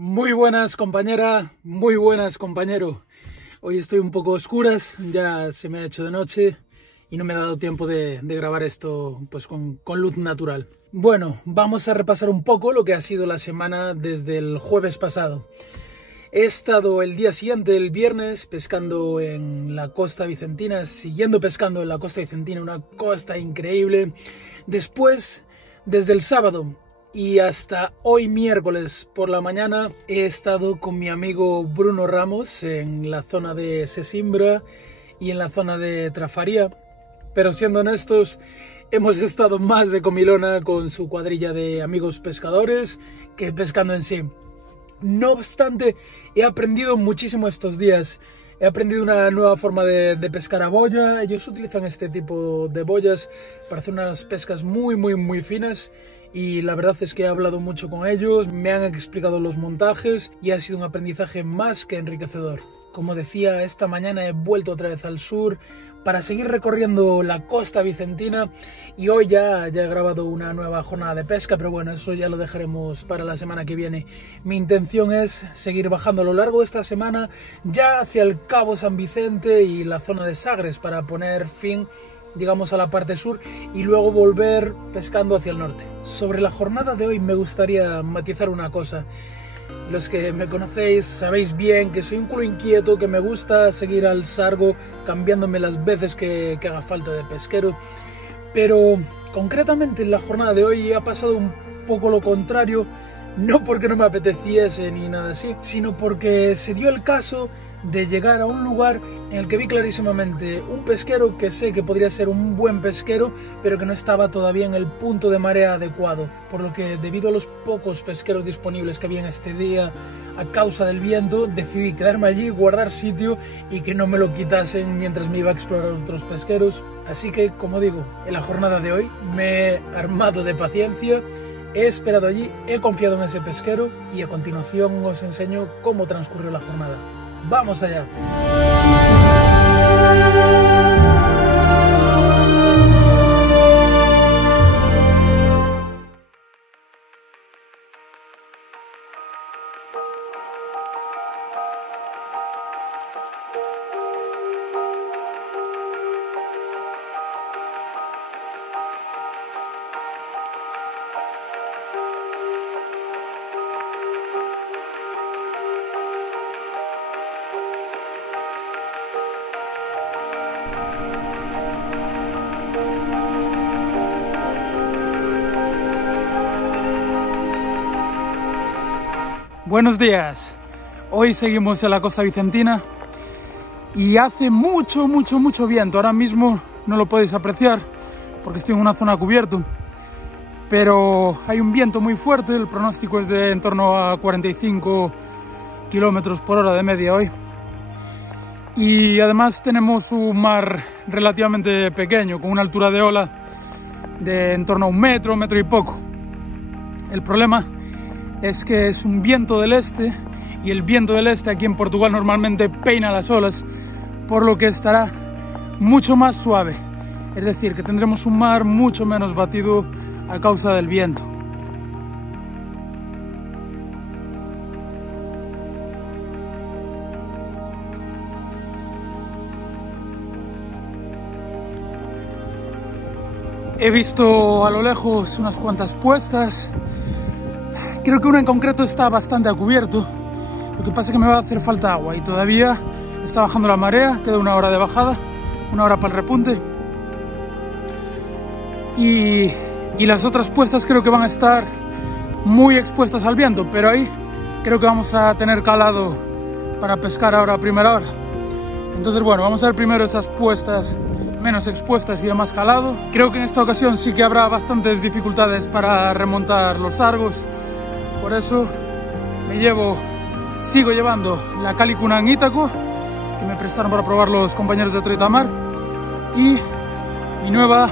Muy buenas compañera, muy buenas compañero. Hoy estoy un poco a oscuras, ya se me ha hecho de noche y no me ha dado tiempo de grabar esto pues con luz natural. Bueno, vamos a repasar un poco lo que ha sido la semana desde el jueves pasado. He estado el día siguiente, el viernes, pescando en la costa vicentina, siguiendo pescando en la costa vicentina, una costa increíble. Después, desde el sábado y hasta hoy miércoles por la mañana, he estado con mi amigo Bruno Ramos en la zona de Sesimbra y en la zona de Trafaría. Pero siendo honestos, hemos estado más de comilona con su cuadrilla de amigos pescadores que pescando en sí. No obstante, he aprendido muchísimo estos días. He aprendido una nueva forma de pescar a boya. Ellos utilizan este tipo de boyas para hacer unas pescas muy finas. Y la verdad es que he hablado mucho con ellos, me han explicado los montajes y ha sido un aprendizaje más que enriquecedor. Como decía, esta mañana he vuelto otra vez al sur para seguir recorriendo la costa vicentina y hoy ya he grabado una nueva jornada de pesca, pero bueno, eso ya lo dejaremos para la semana que viene. Mi intención es seguir bajando a lo largo de esta semana ya hacia el Cabo San Vicente y la zona de Sagres para poner fin, digamos, a la parte sur y luego volver pescando hacia el norte. Sobre la jornada de hoy me gustaría matizar una cosa. Los que me conocéis sabéis bien que soy un culo inquieto, que me gusta seguir al sargo cambiándome las veces que haga falta de pesquero, pero concretamente en la jornada de hoy ha pasado un poco lo contrario, no porque no me apeteciese ni nada así, sino porque se dio el caso de llegar a un lugar en el que vi clarísimamente un pesquero que sé que podría ser un buen pesquero, pero que no estaba todavía en el punto de marea adecuado, por lo que debido a los pocos pesqueros disponibles que había en este día a causa del viento, decidí quedarme allí, guardar sitio y que no me lo quitasen mientras me iba a explorar otros pesqueros. Así que, como digo, en la jornada de hoy me he armado de paciencia, he esperado allí, he confiado en ese pesquero y a continuación os enseño cómo transcurrió la jornada. ¡Vamos allá! Buenos días, hoy seguimos en la costa vicentina y hace mucho viento. Ahora mismo no lo podéis apreciar porque estoy en una zona cubierta, pero hay un viento muy fuerte, el pronóstico es de en torno a 45 km por hora de media hoy. Y además tenemos un mar relativamente pequeño, con una altura de ola de en torno a un metro y poco. El problema es que es un viento del este y el viento del este aquí en Portugal normalmente peina las olas, por lo que estará mucho más suave, es decir, que tendremos un mar mucho menos batido a causa del viento. He visto a lo lejos unas cuantas puestas. Creo que una en concreto está bastante a cubierto, lo que pasa es que me va a hacer falta agua y todavía está bajando la marea, queda una hora de bajada, una hora para el repunte. Y las otras puestas creo que van a estar muy expuestas al viento, pero ahí creo que vamos a tener calado para pescar ahora a primera hora. Entonces bueno, vamos a ver primero esas puestas menos expuestas y de más calado. Creo que en esta ocasión sí que habrá bastantes dificultades para remontar los sargos. Por eso sigo llevando la Calicuna en Ítaco, que me prestaron para probar los compañeros de Troitamar, y mi nueva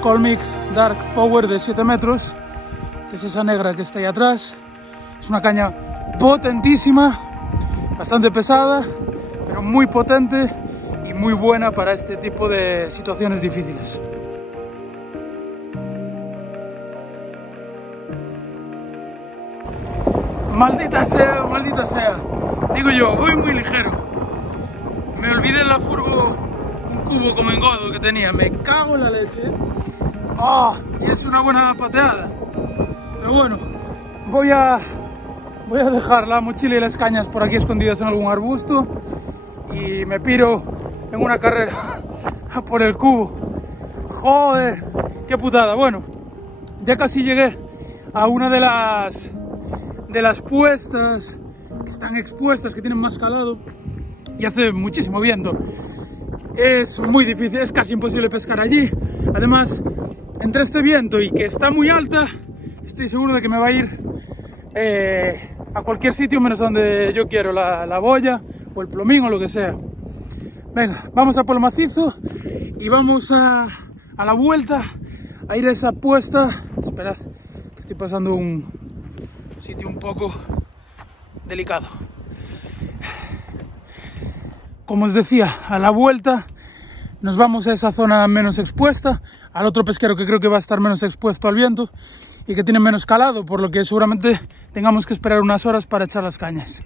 Colmic Dark Power de 7 metros, que es esa negra que está ahí atrás. Es una caña potentísima, bastante pesada, pero muy potente y muy buena para este tipo de situaciones difíciles. Maldita sea, maldita sea. Digo yo, voy muy ligero. Me olvidé en la furgo un cubo como en Godo que tenía. Me cago en la leche. ¡Oh! Y es una buena pateada. Pero bueno, voy a dejar la mochila y las cañas por aquí escondidas en algún arbusto. Y me piro en una carrera a por el cubo. ¡Joder! ¡Qué putada! Bueno, ya casi llegué a una de las puestas que están expuestas, que tienen más calado, y hace muchísimo viento. Es muy difícil, es casi imposible pescar allí. Además, entre este viento y que está muy alta, estoy seguro de que me va a ir a cualquier sitio menos donde yo quiero, la boya o el plomín o lo que sea. Venga, vamos a por el macizo y vamos a la vuelta a ir a esa puesta. Esperad, que estoy pasando un sitio un poco delicado. Como os decía, a la vuelta nos vamos a esa zona menos expuesta, al otro pesquero que creo que va a estar menos expuesto al viento y que tiene menos calado, por lo que seguramente tengamos que esperar unas horas para echar las cañas.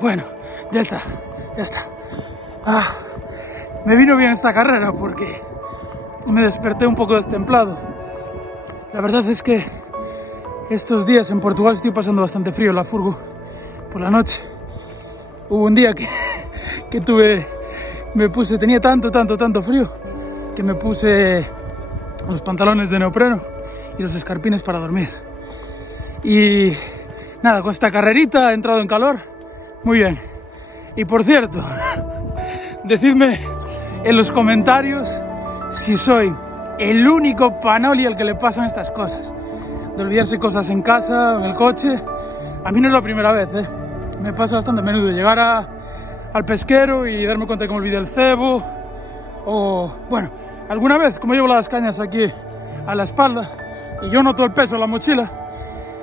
Bueno, ya está. Me vino bien esta carrera porque me desperté un poco destemplado. La verdad es que estos días en Portugal estoy pasando bastante frío en la furgo por la noche. Hubo un día que tenía tanto frío que me puse los pantalones de neopreno y los escarpines para dormir. Y nada, con esta carrerita he entrado en calor. Muy bien. Y por cierto, decidme en los comentarios si soy el único panoli al que le pasan estas cosas. De olvidarse cosas en casa, en el coche. A mí no es la primera vez, ¿eh? Me pasa bastante a menudo llegar al pesquero y darme cuenta que me olvidé el cebo. O, bueno, alguna vez, como llevo las cañas aquí a la espalda y yo noto el peso de la mochila,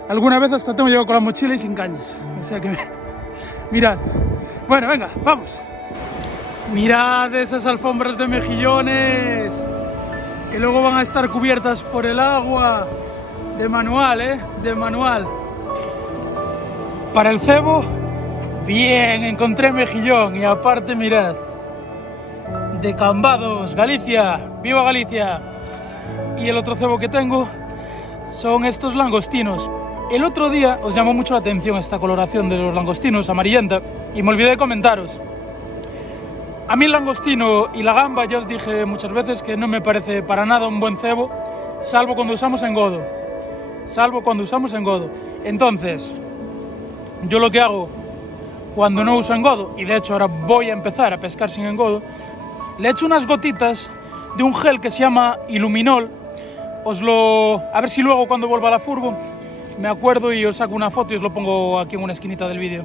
alguna vez hasta tengo llegado con la mochila y sin cañas. O sea que... Mirad. Bueno, venga, vamos. Mirad esas alfombras de mejillones que luego van a estar cubiertas por el agua. De manual, de manual. Para el cebo, bien, encontré mejillón. Y aparte, mirad, de Cambados, Galicia. ¡Viva Galicia! Y el otro cebo que tengo son estos langostinos. El otro día os llamó mucho la atención esta coloración de los langostinos, amarillenta, y me olvidé de comentaros. A mí el langostino y la gamba ya os dije muchas veces que no me parece para nada un buen cebo, salvo cuando usamos engodo. Entonces, yo lo que hago cuando no uso engodo, y de hecho ahora voy a empezar a pescar sin engodo, le echo unas gotitas de un gel que se llama Iluminol. A ver si luego cuando vuelva a la furgo me acuerdo y os saco una foto y os lo pongo aquí en una esquinita del vídeo.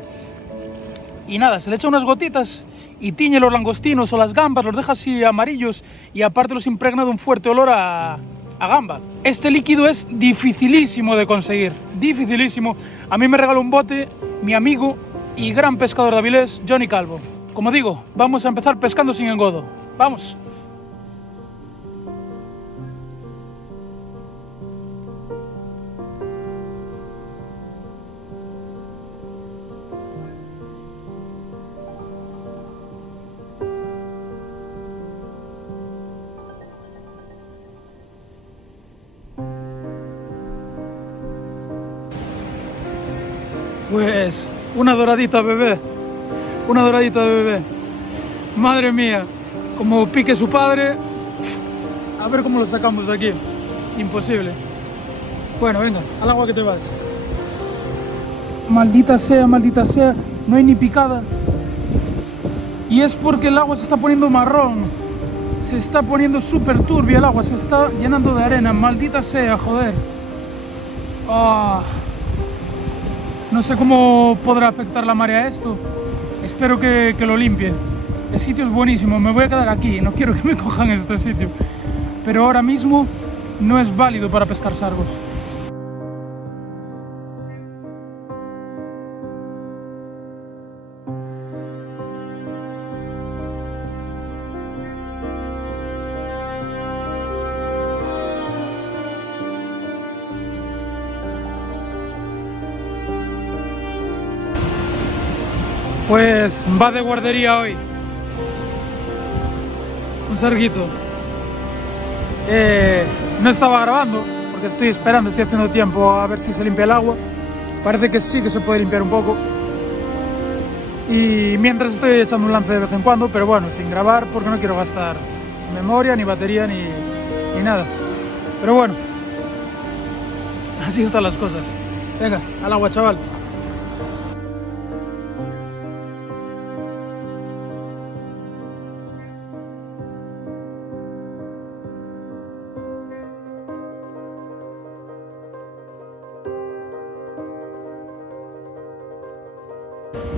Y nada, se le echa unas gotitas y tiñe los langostinos o las gambas, los deja así amarillos y aparte los impregna de un fuerte olor a gamba. Este líquido es dificilísimo de conseguir, dificilísimo. A mí me regaló un bote mi amigo y gran pescador de Avilés, Johnny Calvo. Como digo, vamos a empezar pescando sin engodo. ¡Vamos! Pues una doradita bebé, madre mía, como pique su padre, a ver cómo lo sacamos de aquí, imposible. Bueno, venga, al agua que te vas. Maldita sea, no hay ni picada. Y es porque el agua se está poniendo marrón. Se está poniendo súper turbia el agua, se está llenando de arena. Maldita sea, joder. Oh. No sé cómo podrá afectar la marea a esto. Espero que lo limpie. El sitio es buenísimo, me voy a quedar aquí. No quiero que me cojan en este sitio. Pero ahora mismo no es válido para pescar sargos. Pues va de guardería hoy. Un sarguito. No estaba grabando porque estoy esperando, estoy haciendo tiempo a ver si se limpia el agua. Parece que sí que se puede limpiar un poco. Y mientras estoy echando un lance de vez en cuando, pero bueno, sin grabar porque no quiero gastar memoria, ni batería, ni nada. Pero bueno, así están las cosas. Venga, al agua, chaval.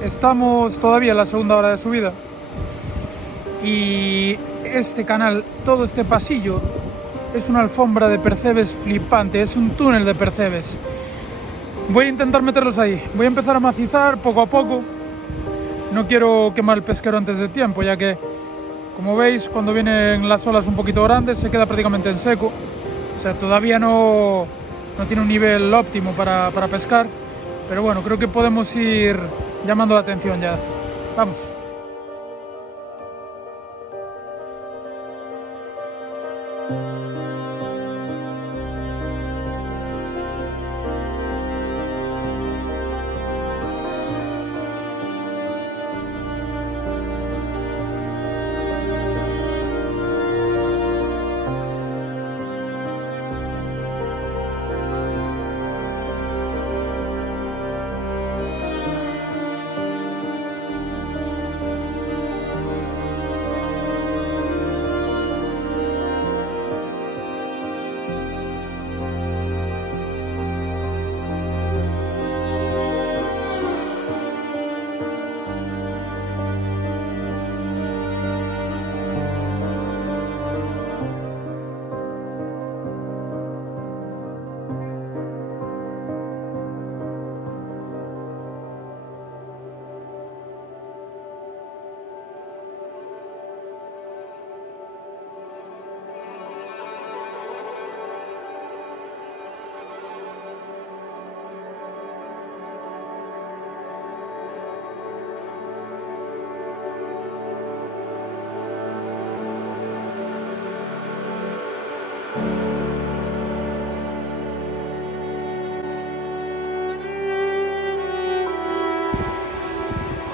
Estamos todavía en la segunda hora de subida y este canal, todo este pasillo, es una alfombra de percebes flipante, es un túnel de percebes. Voy a intentar meterlos ahí, voy a empezar a macizar poco a poco. No quiero quemar el pesquero antes de tiempo, ya que, como veis, cuando vienen las olas un poquito grandes se queda prácticamente en seco. O sea, todavía no tiene un nivel óptimo para pescar, pero bueno, creo que podemos ir llamando la atención ya. Vamos.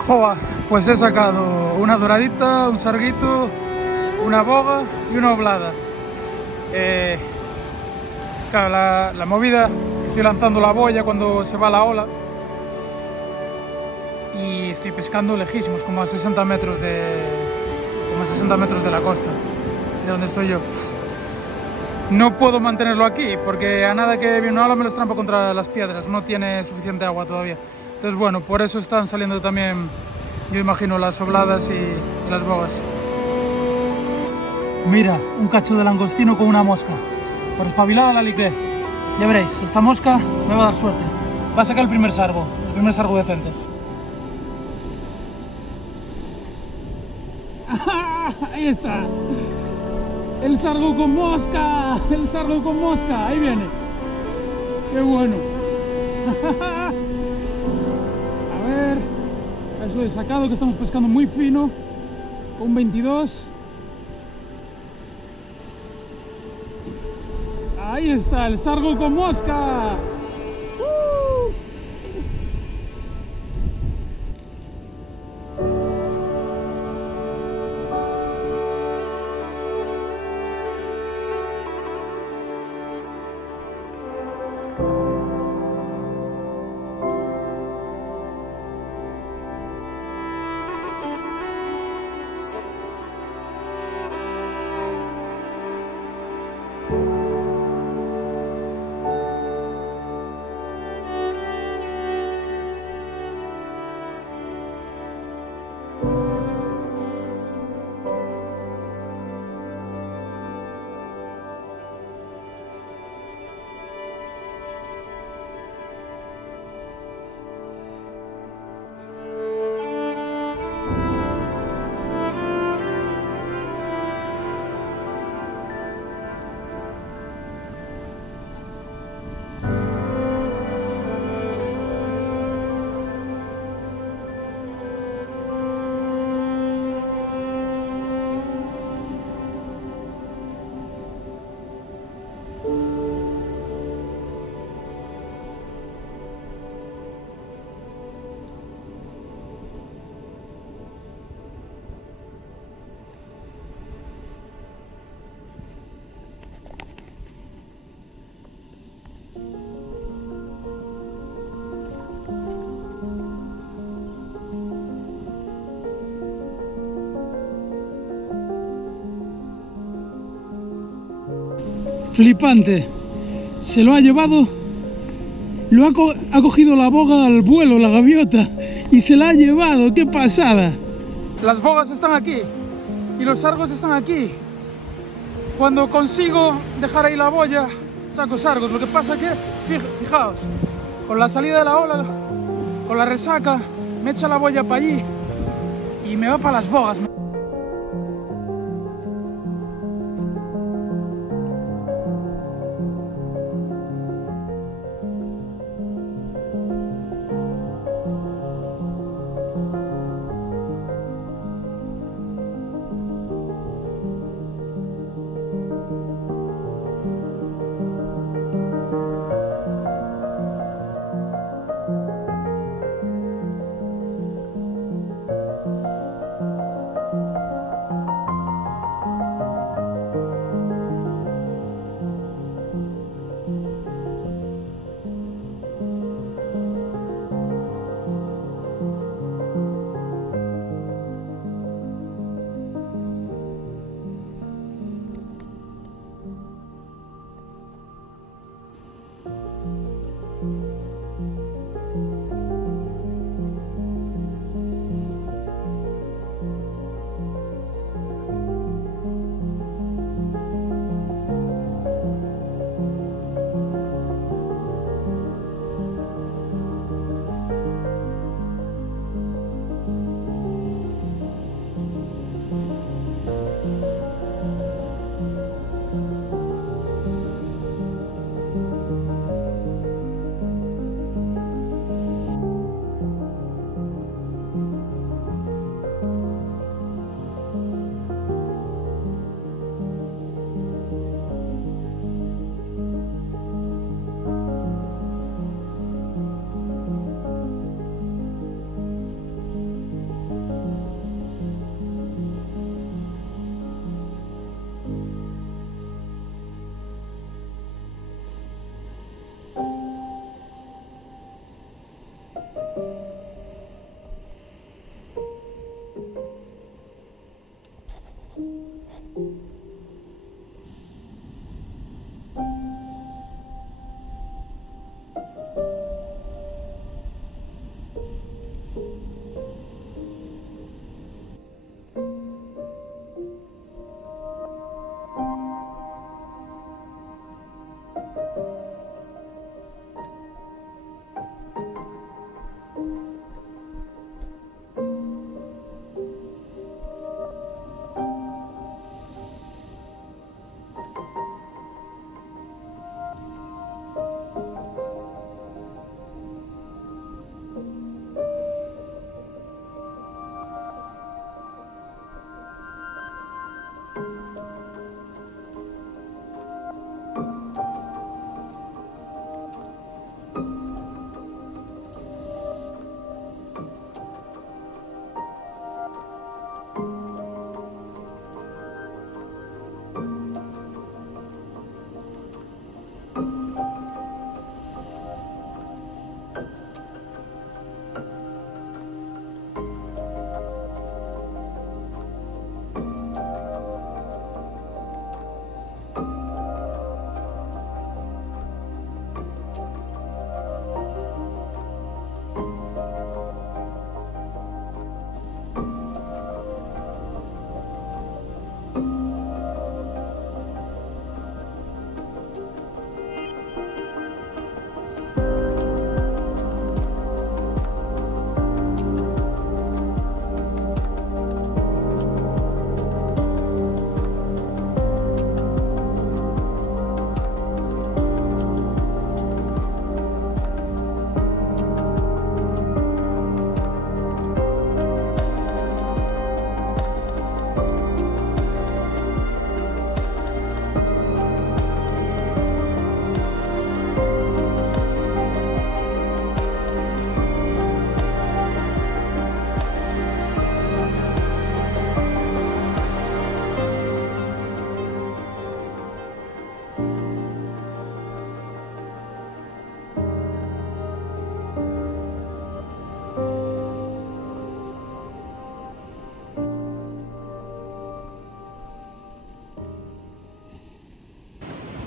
Joa, pues he sacado una doradita, un sarguito, una boga y una oblada. Claro, la movida es que estoy lanzando la boya cuando se va la ola y estoy pescando lejísimos, como a 60 metros de la costa, de donde estoy yo. No puedo mantenerlo aquí porque a nada que viene una ola me lo estrampo contra las piedras, no tiene suficiente agua todavía. Entonces bueno, por eso están saliendo también, yo imagino, las obladas y las bogas. Mira, un cacho de langostino con una mosca. Por espabilada la liqué. Ya veréis, esta mosca me va a dar suerte. Va a sacar el primer sargo decente. Ahí está. El sargo con mosca. El sargo con mosca. Ahí viene. Qué bueno. A ver. Eso he sacado, que estamos pescando muy fino. Con 22. Ahí está, el sargo con mosca. Flipante. Se lo ha llevado, ha cogido la boga al vuelo, la gaviota, y se la ha llevado. ¡Qué pasada! Las bogas están aquí y los sargos están aquí. Cuando consigo dejar ahí la boya, saco sargos. Lo que pasa que, fijaos, con la salida de la ola, con la resaca, me echa la boya para allí y me va para las bogas.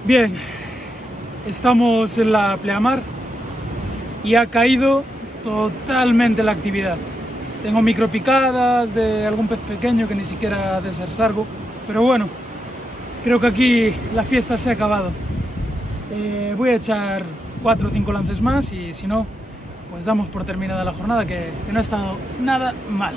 Bien, estamos en la pleamar y ha caído totalmente la actividad. Tengo micropicadas de algún pez pequeño que ni siquiera ha de ser sargo, pero bueno, creo que aquí la fiesta se ha acabado. Voy a echar 4 o 5 lances más y si no, pues damos por terminada la jornada, que no ha estado nada mal.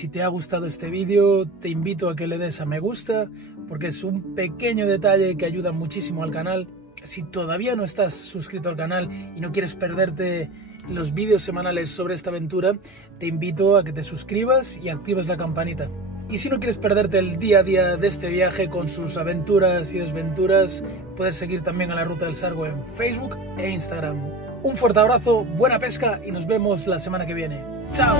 Si te ha gustado este vídeo, te invito a que le des a me gusta, porque es un pequeño detalle que ayuda muchísimo al canal. Si todavía no estás suscrito al canal y no quieres perderte los vídeos semanales sobre esta aventura, te invito a que te suscribas y actives la campanita. Y si no quieres perderte el día a día de este viaje con sus aventuras y desventuras, puedes seguir también a La Ruta del Sargo en Facebook e Instagram. Un fuerte abrazo, buena pesca y nos vemos la semana que viene. ¡Chao!